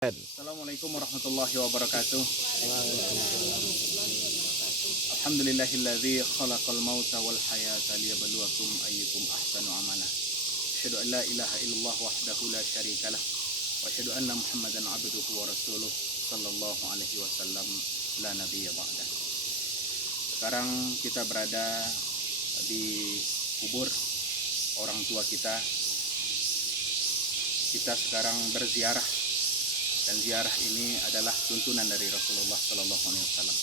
Assalamualaikum warahmatullahi wabarakatuh. Alhamdulillahilladzi khalaqal mauta wal hayata liyabluwakum ayyukum ahsanu amala. Asyhadu an la ilaha illallah wahdahu la syarikalah wa asyhadu anna Muhammadan abduhu wa rasuluh sallallahu alaihi wasallam la nabiyya ba'dah. Sekarang kita berada di kubur orang tua kita. Kita sekarang berziarah. Dan ziarah ini adalah tuntunan dari Rasulullah Sallallahu Alaihi Wasallam.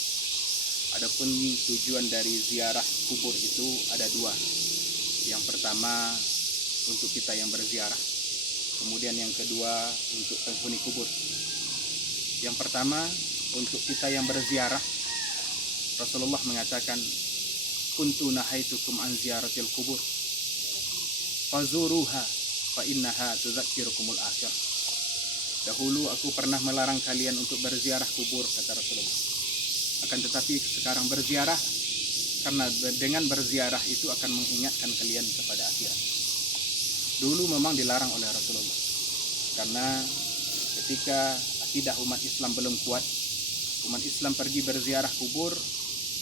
Adapun tujuan dari ziarah kubur itu ada dua. Yang pertama untuk kita yang berziarah. Kemudian yang kedua untuk penghuni kubur. Yang pertama untuk kita yang berziarah. Rasulullah mengatakan, kuntu nahaitukum an ziyaratil kubur fazuruha fa innaha tuzakkirukumul akhirah. Dahulu aku pernah melarang kalian untuk berziarah kubur, kata Rasulullah. Akan tetapi sekarang berziarah, karena dengan berziarah itu akan mengingatkan kalian kepada akhirat. Dulu memang dilarang oleh Rasulullah, karena ketika akidah umat Islam belum kuat, umat Islam pergi berziarah kubur,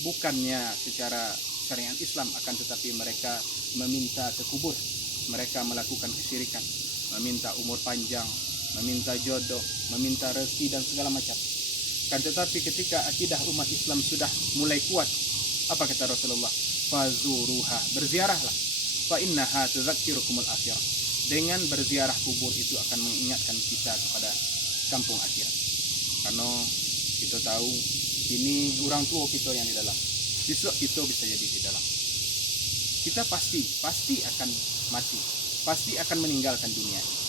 bukannya secara syariat Islam, akan tetapi mereka meminta ke kubur. Mereka melakukan kesyirikan, meminta umur panjang, meminta jodoh, meminta rezeki dan segala macam. Kan tetapi ketika akidah umat Islam sudah mulai kuat, apa kata Rasulullah? Fazuruha, berziarahlah. Fa innaha tuzakkirukumul akhirah. Dengan berziarah kubur itu akan mengingatkan kita kepada kampung akhirat. Karena kita tahu ini orang tua kita yang di dalam. Besok kita bisa jadi di dalam. Kita pasti akan mati, pasti akan meninggalkan dunia ini.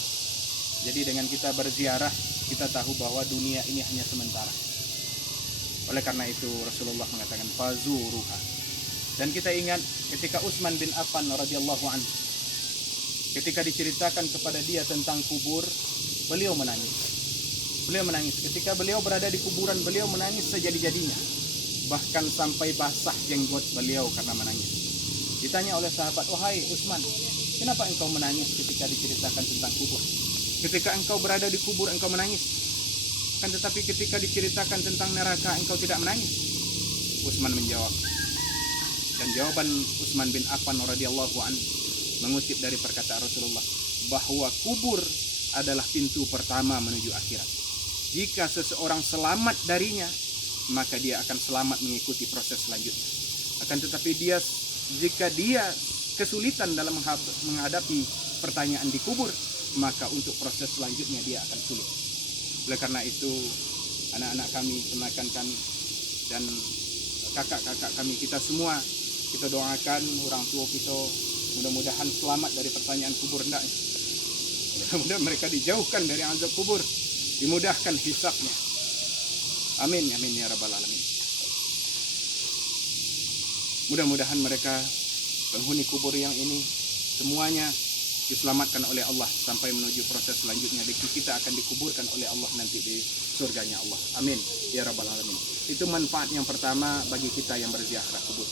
Jadi dengan kita berziarah, kita tahu bahwa dunia ini hanya sementara. Oleh karena itu Rasulullah mengatakan fazuruha. Dan kita ingat ketika Utsman bin Affan radhiyallahu anhu, ketika diceritakan kepada dia tentang kubur, beliau menangis. Beliau menangis. Ketika beliau berada di kuburan, beliau menangis sejadi-jadinya. Bahkan sampai basah jenggot beliau karena menangis. Ditanya oleh sahabat, wahai Utsman, kenapa engkau menangis ketika diceritakan tentang kubur? Ketika engkau berada di kubur engkau menangis, kan tetapi ketika diceritakan tentang neraka engkau tidak menangis. Utsman menjawab, dan jawaban Utsman bin Affan radhiyallahu anhu mengutip dari perkataan Rasulullah bahwa kubur adalah pintu pertama menuju akhirat. Jika seseorang selamat darinya, maka dia akan selamat mengikuti proses selanjutnya. Akan tetapi jika dia kesulitan dalam menghadapi pertanyaan di kubur, maka untuk proses selanjutnya dia akan sulit. Oleh karena itu anak-anak kami, keponakan kami, dan kakak-kakak kami, kita semua, kita doakan orang tua kita mudah-mudahan selamat dari pertanyaan kubur. Mudah-mudahan mereka dijauhkan dari azab kubur, dimudahkan hisabnya. Amin, amin ya rabbal alamin. Mudah-mudahan mereka penghuni kubur yang ini semuanya diselamatkan oleh Allah sampai menuju proses selanjutnya. Kita akan dikuburkan oleh Allah nanti di surganya Allah. Amin ya rabbal alamin. Itu manfaat yang pertama bagi kita yang berziarah kubur.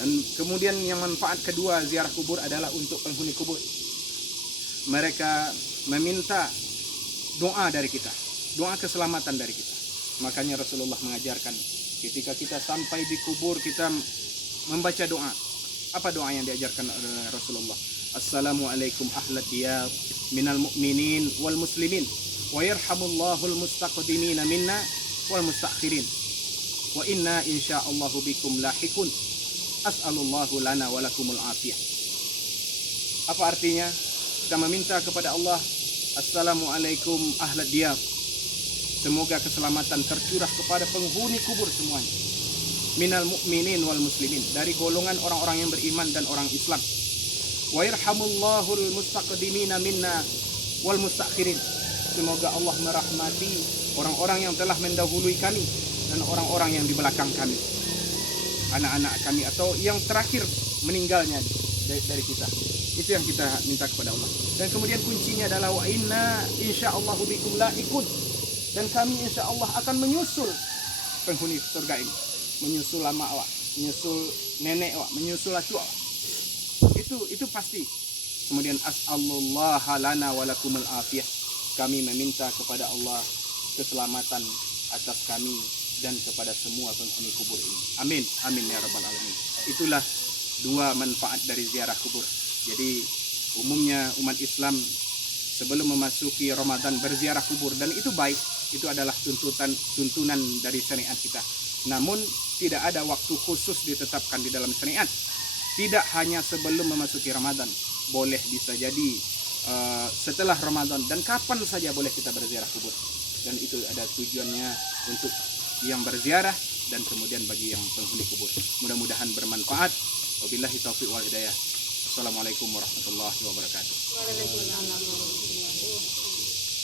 Dan kemudian yang manfaat kedua ziarah kubur adalah untuk penghuni kubur. Mereka meminta doa dari kita, doa keselamatan dari kita. Makanya Rasulullah mengajarkan ketika kita sampai di kubur kita membaca doa. Apa doa yang diajarkan oleh Rasulullah? Assalamualaikum ahlad diyar minal mu'minin wal muslimin wa yarhamullahul mustaqdimina minna wal mustakhirin wa inna insyaallahu bikum lahikun as'alullahu lana wa lakumul afiyah. Apa artinya? Kita meminta kepada Allah, Assalamualaikum ahlad diyar, semoga keselamatan tercurah kepada penghuni kubur semuanya, minal mu'minin wal muslimin, dari golongan orang-orang yang beriman dan orang Islam. Wa yarhamullahul mustaqdimina minna wal mustakhirin, semoga Allah merahmati orang-orang yang telah mendahului kami dan orang-orang yang di belakang kami, anak-anak kami atau yang terakhir meninggalnya dari kita. Itu yang kita minta kepada Allah. Dan kemudian kuncinya adalah wa inna insyaallahu bikum laikun, dan kami insyaallah akan menyusul penghuni surga ini, menyusul lama awak, menyusul nenek awak, menyusul acu awak. Itu pasti. Kemudian as'alullaha lana wa lakumul afiyah, kami meminta kepada Allah keselamatan atas kami dan kepada semua penghuni kubur ini. Amin, amin ya rabbal alamin. Itulah dua manfaat dari ziarah kubur. Jadi umumnya umat Islam sebelum memasuki Ramadan berziarah kubur, dan itu baik, itu adalah tuntunan dari syariat kita. Namun tidak ada waktu khusus ditetapkan di dalam syariat. Tidak hanya sebelum memasuki Ramadan, boleh bisa jadi setelah Ramadan, dan kapan saja boleh kita berziarah kubur. Dan itu ada tujuannya untuk yang berziarah dan kemudian bagi yang penghuni kubur. Mudah-mudahan bermanfaat. Wabillahi taufiq wal hidayah. Assalamualaikum warahmatullahi wabarakatuh.